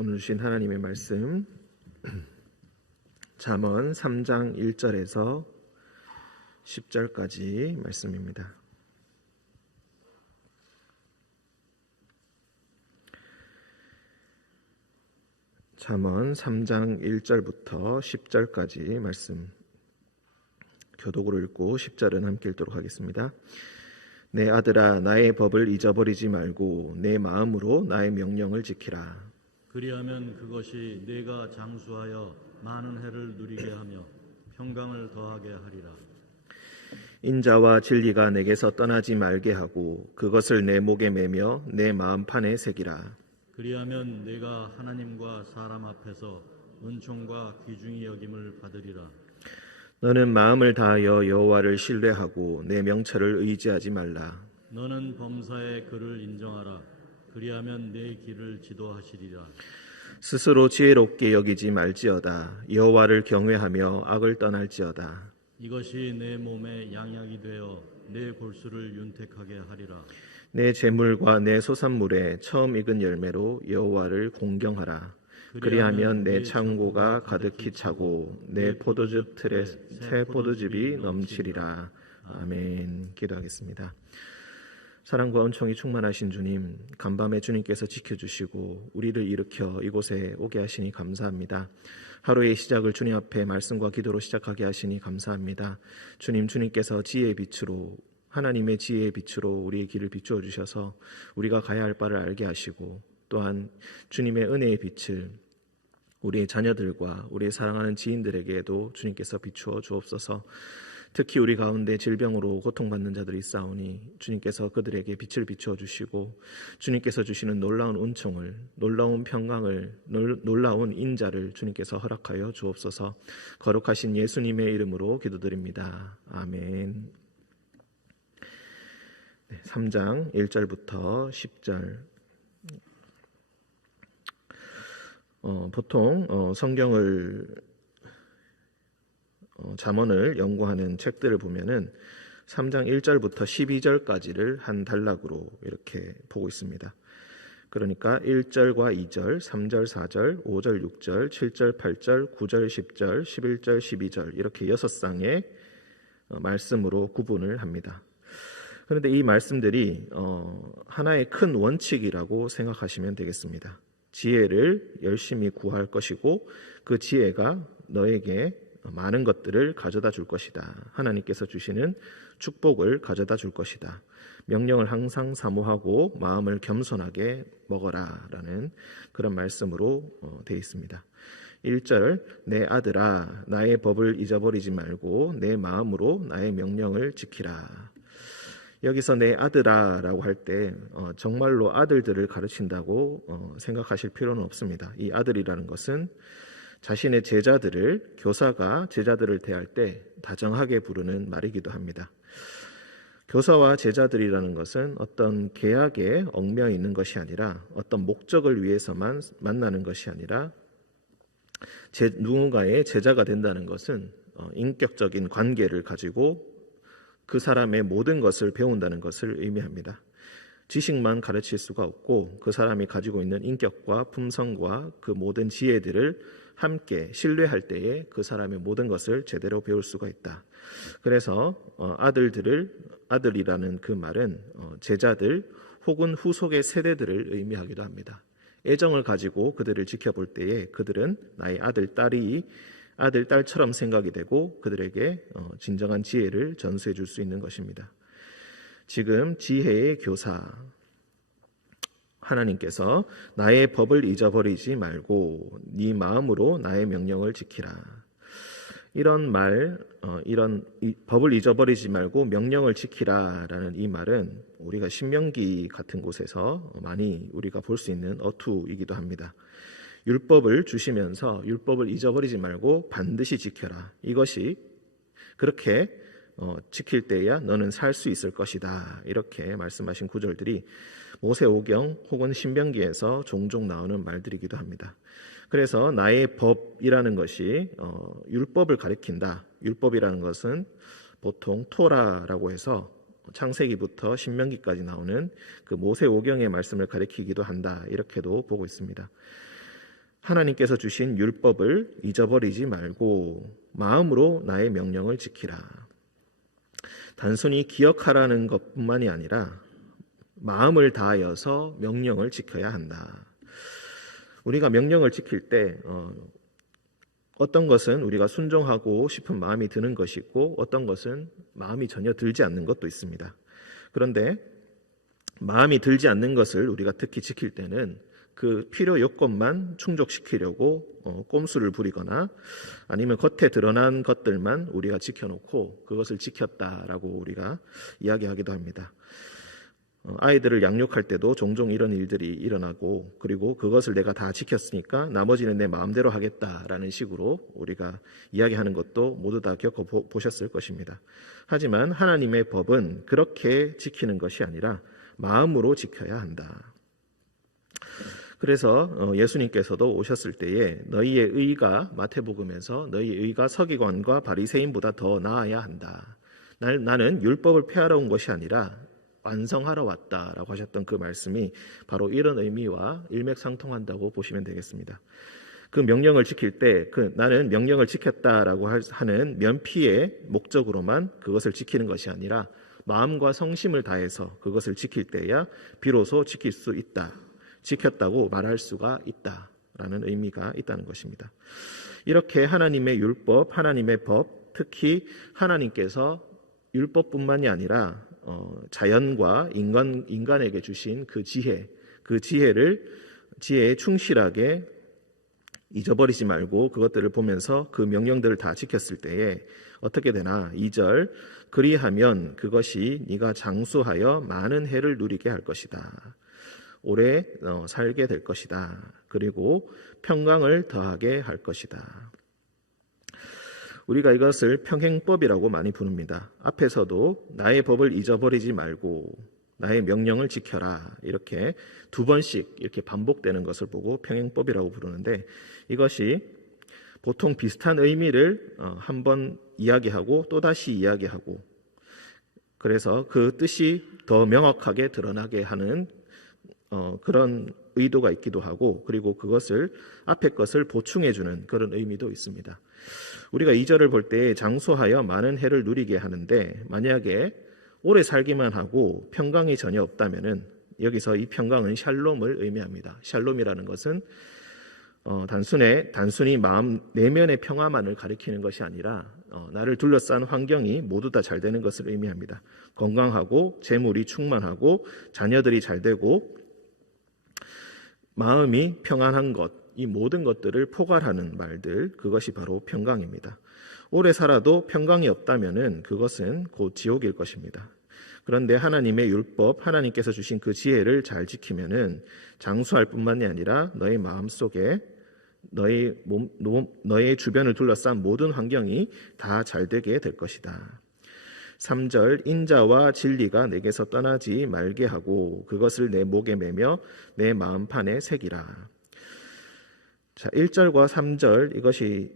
오늘 주신 하나님의 말씀 잠언 3장 1절에서 10절까지 말씀입니다. 잠언 3장 1절부터 10절까지 말씀 교독으로 읽고 10절은 함께 읽도록 하겠습니다. 내 아들아, 나의 법을 잊어버리지 말고 내 마음으로 나의 명령을 지키라. 그리하면 그것이 네가 장수하여 많은 해를 누리게 하며 평강을 더하게 하리라. 인자와 진리가 내게서 떠나지 말게 하고 그것을 내 목에 매며 내 마음판에 새기라. 그리하면 네가 하나님과 사람 앞에서 은총과 귀중히 여김을 받으리라. 너는 마음을 다하여 여호와를 신뢰하고 내 명철을 의지하지 말라. 너는 범사의 그를 인정하라. 그리하면 내 길을 지도하시리라. 스스로 지혜롭게 여기지 말지어다. 여호와를 경외하며 악을 떠날지어다. 이것이 내 몸에 양약이 되어 내 골수를 윤택하게 하리라. 내 재물과 내 소산물에 처음 익은 열매로 여호와를 공경하라. 그리하면 내 창고가 가득히 차고 내 포도즙 틀에 새 포도즙이 넘치리라. 아멘. 기도하겠습니다. 사랑과 은총이 충만하신 주님, 간밤에 주님께서 지켜주시고 우리를 일으켜 이곳에 오게 하시니 감사합니다. 하루의 시작을 주님 앞에 말씀과 기도로 시작하게 하시니 감사합니다. 주님께서 지혜의 빛으로, 하나님의 지혜의 빛으로 우리의 길을 비추어 주셔서 우리가 가야 할 바를 알게 하시고, 또한 주님의 은혜의 빛을 우리의 자녀들과 우리의 사랑하는 지인들에게도 주님께서 비추어 주옵소서. 특히 우리 가운데 질병으로 고통받는 자들이 있사오니 주님께서 그들에게 빛을 비추어 주시고, 주님께서 주시는 놀라운 은총을, 놀라운 평강을, 놀라운 인자를 주님께서 허락하여 주옵소서. 거룩하신 예수님의 이름으로 기도드립니다. 아멘. 3장 1절부터 10절. 보통 성경을 잠언을 연구하는 책들을 보면은 3장 1절부터 12절까지를 한 단락으로 이렇게 보고 있습니다. 그러니까 1절과 2절, 3절, 4절, 5절, 6절, 7절, 8절, 9절, 10절, 11절, 12절 이렇게 6쌍의 말씀으로 구분을 합니다. 그런데 이 말씀들이 하나의 큰 원칙이라고 생각하시면 되겠습니다. 지혜를 열심히 구할 것이고 그 지혜가 너에게 많은 것들을 가져다 줄 것이다. 하나님께서 주시는 축복을 가져다 줄 것이다. 명령을 항상 사모하고 마음을 겸손하게 먹어라 라는 그런 말씀으로 되어 있습니다. 1절, 내 아들아, 나의 법을 잊어버리지 말고 내 마음으로 나의 명령을 지키라. 여기서 내 아들아 라고 할 때 정말로 아들들을 가르친다고 생각하실 필요는 없습니다. 이 아들이라는 것은 자신의 제자들을, 교사가 제자들을 대할 때 다정하게 부르는 말이기도 합니다. 교사와 제자들이라는 것은 어떤 계약에 얽매여 있는 것이 아니라, 어떤 목적을 위해서만 만나는 것이 아니라, 누군가의 제자가 된다는 것은 인격적인 관계를 가지고 그 사람의 모든 것을 배운다는 것을 의미합니다. 지식만 가르칠 수가 없고 그 사람이 가지고 있는 인격과 품성과 그 모든 지혜들을 함께 신뢰할 때에 그 사람의 모든 것을 제대로 배울 수가 있다. 그래서 아들이라는 그 말은 제자들 혹은 후속의 세대들을 의미하기도 합니다. 애정을 가지고 그들을 지켜볼 때에 그들은 나의 아들, 딸처럼 생각이 되고 그들에게 진정한 지혜를 전수해 줄 수 있는 것입니다. 지금 지혜의 교사 하나님께서 나의 법을 잊어버리지 말고 네 마음으로 나의 명령을 지키라. 이런 말, 이 법을 잊어버리지 말고 명령을 지키라라는 이 말은 우리가 신명기 같은 곳에서 많이 우리가 볼 수 있는 어투이기도 합니다. 율법을 주시면서 율법을 잊어버리지 말고 반드시 지켜라. 이것이 그렇게 지킬 때야 너는 살 수 있을 것이다. 이렇게 말씀하신 구절들이 모세오경 혹은 신명기에서 종종 나오는 말들이기도 합니다. 그래서 나의 법이라는 것이 율법을 가리킨다. 율법이라는 것은 보통 토라라고 해서 창세기부터 신명기까지 나오는 그 모세오경의 말씀을 가리키기도 한다. 이렇게도 보고 있습니다. 하나님께서 주신 율법을 잊어버리지 말고 마음으로 나의 명령을 지키라. 단순히 기억하라는 것뿐만이 아니라 마음을 다하여서 명령을 지켜야 한다. 우리가 명령을 지킬 때 어떤 것은 우리가 순종하고 싶은 마음이 드는 것이 있고 어떤 것은 마음이 전혀 들지 않는 것도 있습니다. 그런데 마음이 들지 않는 것을 우리가 특히 지킬 때는 그 필요 요건만 충족시키려고 꼼수를 부리거나 아니면 겉에 드러난 것들만 우리가 지켜놓고 그것을 지켰다라고 우리가 이야기하기도 합니다. 아이들을 양육할 때도 종종 이런 일들이 일어나고 그리고 그것을 내가 다 지켰으니까 나머지는 내 마음대로 하겠다라는 식으로 우리가 이야기하는 것도 모두 다 겪어보셨을 것입니다. 하지만 하나님의 법은 그렇게 지키는 것이 아니라 마음으로 지켜야 한다. 그래서 예수님께서도 오셨을 때에 너희의 의가 마태복음에서 너희의 의가 서기관과 바리새인보다 더 나아야 한다. 나는 율법을 폐하러 온 것이 아니라 완성하러 왔다라고 하셨던 그 말씀이 바로 이런 의미와 일맥상통한다고 보시면 되겠습니다. 그 명령을 지킬 때 나는 명령을 지켰다라고 하는 면피의 목적으로만 그것을 지키는 것이 아니라 마음과 성심을 다해서 그것을 지킬 때야 비로소 지킬 수 있다. 지켰다고 말할 수가 있다라는 의미가 있다는 것입니다. 이렇게 하나님의 율법, 하나님의 법, 특히 하나님께서 율법뿐만이 아니라 자연과 인간에게 주신 그 지혜에 충실하게 잊어버리지 말고 그것들을 보면서 그 명령들을 다 지켰을 때에 어떻게 되나 2절 그리하면 그것이 네가 장수하여 많은 해를 누리게 할 것이다. 오래 살게 될 것이다. 그리고 평강을 더하게 할 것이다. 우리가 이것을 평행법이라고 많이 부릅니다. 앞에서도 나의 법을 잊어버리지 말고 나의 명령을 지켜라 이렇게 두 번씩 이렇게 반복되는 것을 보고 평행법이라고 부르는데 이것이 보통 비슷한 의미를 한번 이야기하고 또다시 이야기하고 그래서 그 뜻이 더 명확하게 드러나게 하는 그런 의도가 있기도 하고 그리고 그것을 앞에 것을 보충해주는 그런 의미도 있습니다. 우리가 2절을 볼 때 장수하여 많은 해를 누리게 하는데 만약에 오래 살기만 하고 평강이 전혀 없다면은 여기서 이 평강은 샬롬을 의미합니다. 샬롬이라는 것은 단순히 마음 내면의 평화만을 가리키는 것이 아니라 나를 둘러싼 환경이 모두 다 잘 되는 것을 의미합니다. 건강하고 재물이 충만하고 자녀들이 잘 되고 마음이 평안한 것, 이 모든 것들을 포괄하는 말들, 그것이 바로 평강입니다. 오래 살아도 평강이 없다면은 그것은 곧 지옥일 것입니다. 그런데 하나님의 율법, 하나님께서 주신 그 지혜를 잘 지키면은 장수할 뿐만이 아니라 너의 마음 속에 너의 주변을 둘러싼 모든 환경이 다 잘 되게 될 것이다. 3절 인자와 진리가 내게서 떠나지 말게 하고 그것을 내 목에 매며 내 마음판에 새기라. 자, 1절과 3절 이것이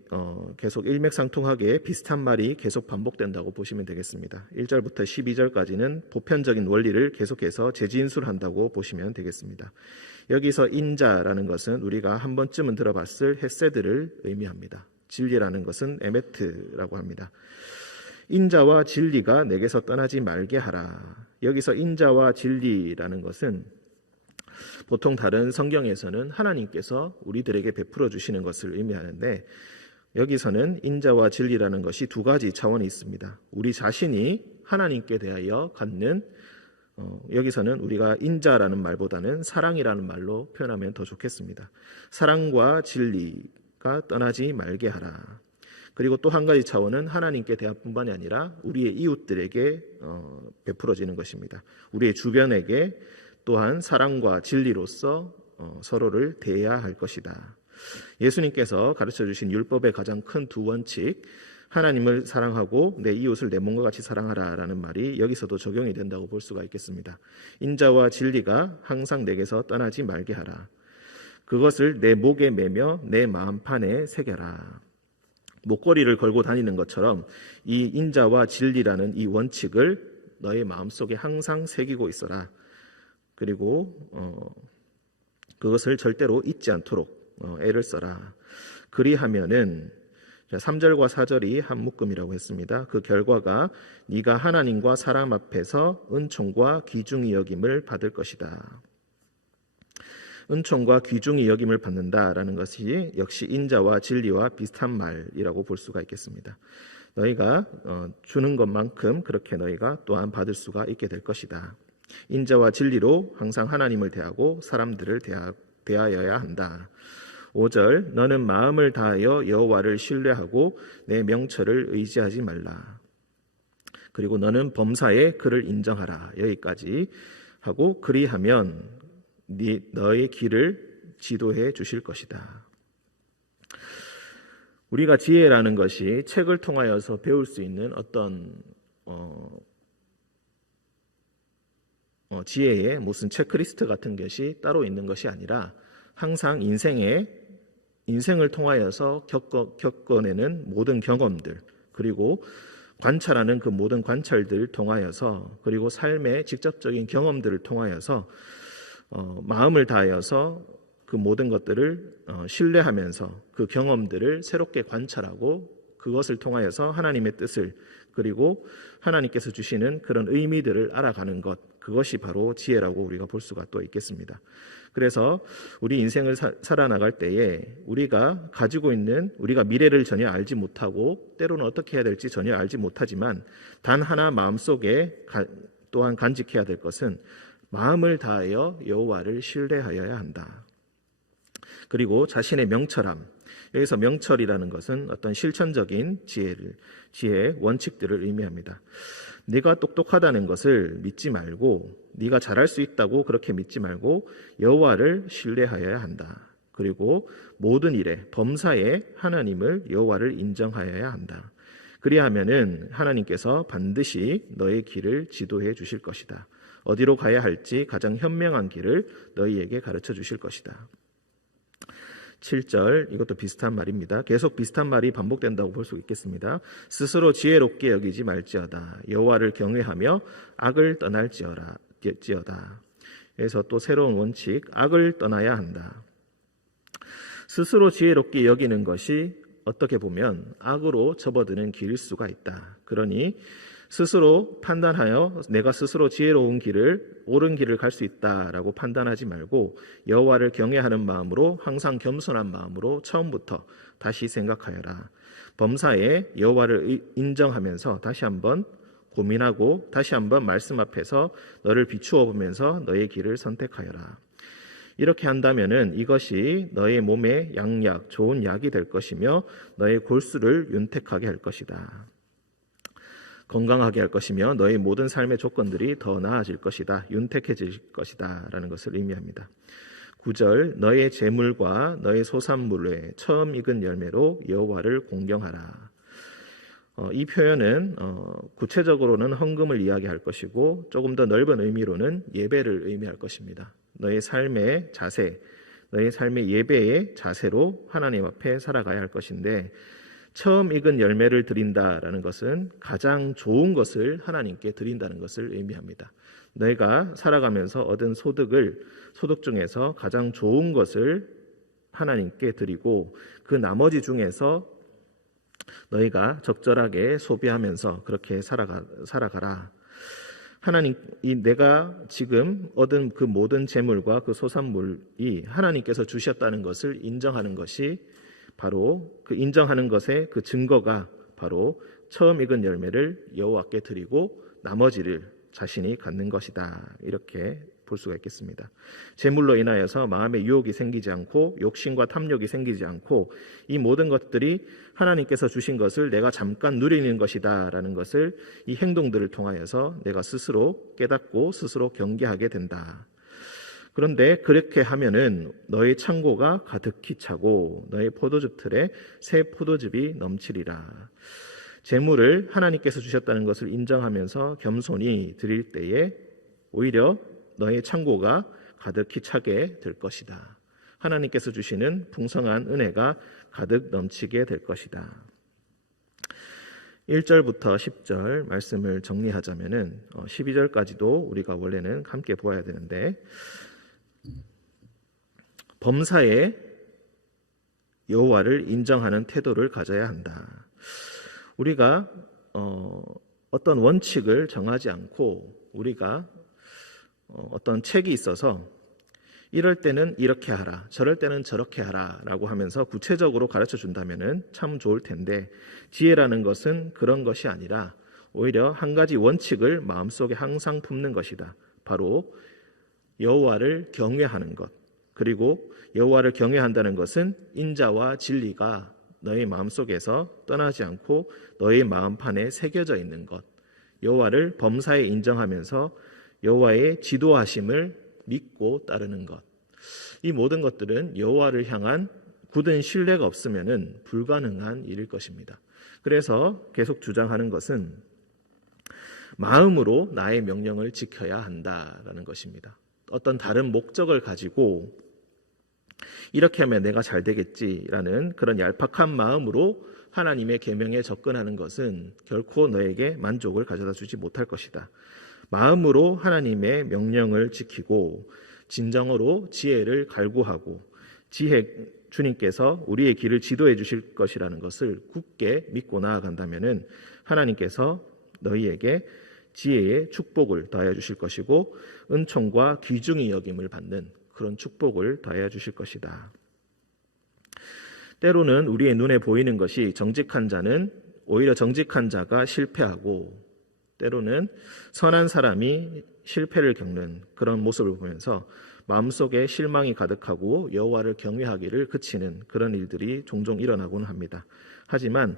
계속 일맥상통하게 비슷한 말이 계속 반복된다고 보시면 되겠습니다. 1절부터 12절까지는 보편적인 원리를 계속해서 재진술한다고 보시면 되겠습니다. 여기서 인자라는 것은 우리가 한 번쯤은 들어봤을 헤세드를 의미합니다. 진리라는 것은 에메트라고 합니다. 인자와 진리가 내게서 떠나지 말게 하라. 여기서 인자와 진리라는 것은 보통 다른 성경에서는 하나님께서 우리들에게 베풀어 주시는 것을 의미하는데 여기서는 인자와 진리라는 것이 두 가지 차원이 있습니다. 우리 자신이 하나님께 대하여 갖는 여기서는 우리가 인자라는 말보다는 사랑이라는 말로 표현하면 더 좋겠습니다. 사랑과 진리가 떠나지 말게 하라. 그리고 또 한 가지 차원은 하나님께 대할 뿐만이 아니라 우리의 이웃들에게 베풀어지는 것입니다. 우리의 주변에게 또한 사랑과 진리로서 서로를 대해야 할 것이다. 예수님께서 가르쳐주신 율법의 가장 큰 두 원칙, 하나님을 사랑하고 내 이웃을 내 몸과 같이 사랑하라라는 말이 여기서도 적용이 된다고 볼 수가 있겠습니다. 인자와 진리가 항상 내게서 떠나지 말게 하라. 그것을 내 목에 매며 내 마음판에 새겨라. 목걸이를 걸고 다니는 것처럼 이 인자와 진리라는 이 원칙을 너의 마음속에 항상 새기고 있어라. 그리고 그것을 절대로 잊지 않도록 애를 써라. 그리하면은 3절과 4절이 한 묶음이라고 했습니다. 그 결과가 네가 하나님과 사람 앞에서 은총과 귀중히 여김을 받을 것이다. 은총과 귀중히 여김을 받는다라는 것이 역시 인자와 진리와 비슷한 말이라고 볼 수가 있겠습니다. 너희가 주는 것만큼 그렇게 너희가 또한 받을 수가 있게 될 것이다. 인자와 진리로 항상 하나님을 대하고 사람들을 대하여야 한다. 5절 너는 마음을 다하여 여호와를 신뢰하고 내 명철을 의지하지 말라. 그리고 너는 범사에 그를 인정하라. 여기까지 하고 그리하면 너의 길을 지도해 주실 것이다. 우리가 지혜라는 것이 책을 통하여서 배울 수 있는 어떤 지혜의 무슨 체크리스트 같은 것이 따로 있는 것이 아니라 항상 인생을 통하여서 겪어내는 모든 경험들, 그리고 관찰하는 그 모든 관찰들을 통하여서, 그리고 삶의 직접적인 경험들을 통하여서 마음을 다하여서 그 모든 것들을 신뢰하면서 그 경험들을 새롭게 관찰하고 그것을 통하여서 하나님의 뜻을, 그리고 하나님께서 주시는 그런 의미들을 알아가는 것, 그것이 바로 지혜라고 우리가 볼 수가 또 있겠습니다. 그래서 우리 인생을 살아나갈 때에 우리가 가지고 있는, 우리가 미래를 전혀 알지 못하고 때로는 어떻게 해야 될지 전혀 알지 못하지만 단 하나 마음속에 또한 간직해야 될 것은 마음을 다하여 여호와를 신뢰하여야 한다. 그리고 자신의 명철함, 여기서 명철이라는 것은 어떤 실천적인 지혜의 원칙들을 의미합니다. 네가 똑똑하다는 것을 믿지 말고, 네가 잘할 수 있다고 그렇게 믿지 말고 여호와를 신뢰하여야 한다. 그리고 모든 일에 범사에 하나님을, 여호와를 인정하여야 한다. 그리하면은 하나님께서 반드시 너의 길을 지도해 주실 것이다. 어디로 가야 할지 가장 현명한 길을 너희에게 가르쳐 주실 것이다. 7절, 이것도 비슷한 말입니다. 계속 비슷한 말이 반복된다고 볼 수 있겠습니다. 스스로 지혜롭게 여기지 말지어다. 여호와를 경외하며 악을 떠날지어다. 그래서 또 새로운 원칙, 악을 떠나야 한다. 스스로 지혜롭게 여기는 것이 어떻게 보면 악으로 접어드는 길일 수가 있다. 그러니 스스로 판단하여 내가 스스로 지혜로운 길을, 옳은 길을 갈 수 있다라고 판단하지 말고 여호와를 경외하는 마음으로, 항상 겸손한 마음으로 처음부터 다시 생각하여라. 범사에 여호와를 인정하면서 다시 한번 고민하고 다시 한번 말씀 앞에서 너를 비추어 보면서 너의 길을 선택하여라. 이렇게 한다면은 이것이 너의 몸에 양약, 좋은 약이 될 것이며 너의 골수를 윤택하게 할 것이다. 건강하게 할 것이며 너의 모든 삶의 조건들이 더 나아질 것이다. 윤택해질 것이다. 라는 것을 의미합니다. 9절 너의 재물과 너의 소산물의 처음 익은 열매로 여호와를 공경하라. 이 표현은 구체적으로는 헌금을 이야기할 것이고 조금 더 넓은 의미로는 예배를 의미할 것입니다. 너의 삶의 자세, 너의 삶의 예배의 자세로 하나님 앞에 살아가야 할 것인데, 처음 익은 열매를 드린다라는 것은 가장 좋은 것을 하나님께 드린다는 것을 의미합니다. 너희가 살아가면서 얻은 소득 중에서 가장 좋은 것을 하나님께 드리고 그 나머지 중에서 너희가 적절하게 소비하면서 그렇게 살아가라. 내가 지금 얻은 그 모든 재물과 그 소산물이 하나님께서 주셨다는 것을 인정하는 것이 바로, 그 인정하는 것의 그 증거가 바로 처음 익은 열매를 여호와께 드리고 나머지를 자신이 갖는 것이다. 이렇게 볼 수가 있겠습니다. 재물로 인하여서 마음의 유혹이 생기지 않고 욕심과 탐욕이 생기지 않고 이 모든 것들이 하나님께서 주신 것을 내가 잠깐 누리는 것이다 라는 것을 이 행동들을 통하여서 내가 스스로 깨닫고 스스로 경계하게 된다. 그런데 그렇게 하면은 너의 창고가 가득히 차고 너의 포도즙 틀에 새 포도즙이 넘치리라. 재물을 하나님께서 주셨다는 것을 인정하면서 겸손히 드릴 때에 오히려 너의 창고가 가득히 차게 될 것이다. 하나님께서 주시는 풍성한 은혜가 가득 넘치게 될 것이다. 1절부터 10절 말씀을 정리하자면은 12절까지도 우리가 원래는 함께 보아야 되는데, 범사에 여호와를 인정하는 태도를 가져야 한다. 우리가 어떤 원칙을 정하지 않고 우리가 어떤 책이 있어서 이럴 때는 이렇게 하라, 저럴 때는 저렇게 하라라고 하면서 구체적으로 가르쳐 준다면은 참 좋을 텐데, 지혜라는 것은 그런 것이 아니라 오히려 한 가지 원칙을 마음속에 항상 품는 것이다. 바로 여호와를 경외하는 것. 그리고 여호와를 경외한다는 것은 인자와 진리가 너의 마음속에서 떠나지 않고 너의 마음판에 새겨져 있는 것. 여호와를 범사에 인정하면서 여호와의 지도하심을 믿고 따르는 것. 이 모든 것들은 여호와를 향한 굳은 신뢰가 없으면은 불가능한 일일 것입니다. 그래서 계속 주장하는 것은 마음으로 나의 명령을 지켜야 한다라는 것입니다. 어떤 다른 목적을 가지고 이렇게 하면 내가 잘 되겠지라는 그런 얄팍한 마음으로 하나님의 계명에 접근하는 것은 결코 너에게 만족을 가져다 주지 못할 것이다. 마음으로 하나님의 명령을 지키고 진정으로 지혜를 갈구하고 주님께서 우리의 길을 지도해 주실 것이라는 것을 굳게 믿고 나아간다면은 하나님께서 너희에게 지혜의 축복을 더하여 주실 것이고 은총과 귀중히 여김을 받는 그런 축복을 더하여 주실 것이다. 때로는 우리의 눈에 보이는 것이 정직한 자는 오히려 정직한 자가 실패하고, 때로는 선한 사람이 실패를 겪는 그런 모습을 보면서 마음속에 실망이 가득하고 여호와를 경외하기를 그치는 그런 일들이 종종 일어나곤 합니다. 하지만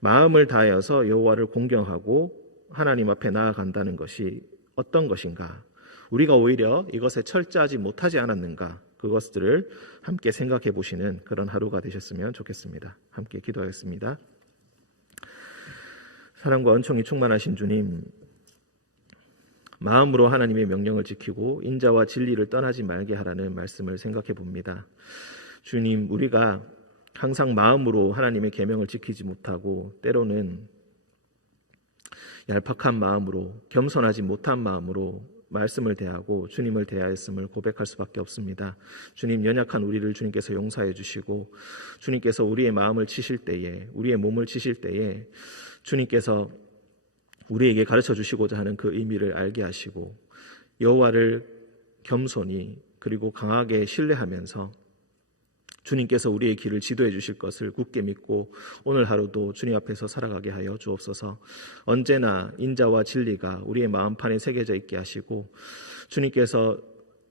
마음을 다하여서 여호와를 공경하고 하나님 앞에 나아간다는 것이 어떤 것인가? 우리가 오히려 이것에 철저하지 못하지 않았는가? 그것들을 함께 생각해 보시는 그런 하루가 되셨으면 좋겠습니다. 함께 기도하겠습니다. 사랑과 은총이 충만하신 주님, 마음으로 하나님의 명령을 지키고 인자와 진리를 떠나지 말게 하라는 말씀을 생각해 봅니다. 주님, 우리가 항상 마음으로 하나님의 계명을 지키지 못하고 때로는 얄팍한 마음으로, 겸손하지 못한 마음으로 말씀을 대하고 주님을 대하였음을 고백할 수밖에 없습니다. 주님, 연약한 우리를 주님께서 용서해 주시고 주님께서 우리의 마음을 치실 때에, 우리의 몸을 치실 때에 주님께서 우리에게 가르쳐 주시고자 하는 그 의미를 알게 하시고 여호와를 겸손히 그리고 강하게 신뢰하면서 주님께서 우리의 길을 지도해 주실 것을 굳게 믿고 오늘 하루도 주님 앞에서 살아가게 하여 주옵소서. 언제나 인자와 진리가 우리의 마음판에 새겨져 있게 하시고 주님께서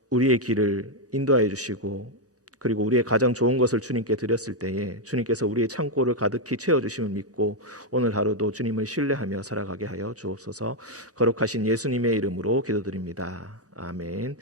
우리의 길을 인도하여 주시고 그리고 우리의 가장 좋은 것을 주님께 드렸을 때에 주님께서 우리의 창고를 가득히 채워주심을 믿고 오늘 하루도 주님을 신뢰하며 살아가게 하여 주옵소서. 거룩하신 예수님의 이름으로 기도드립니다. 아멘.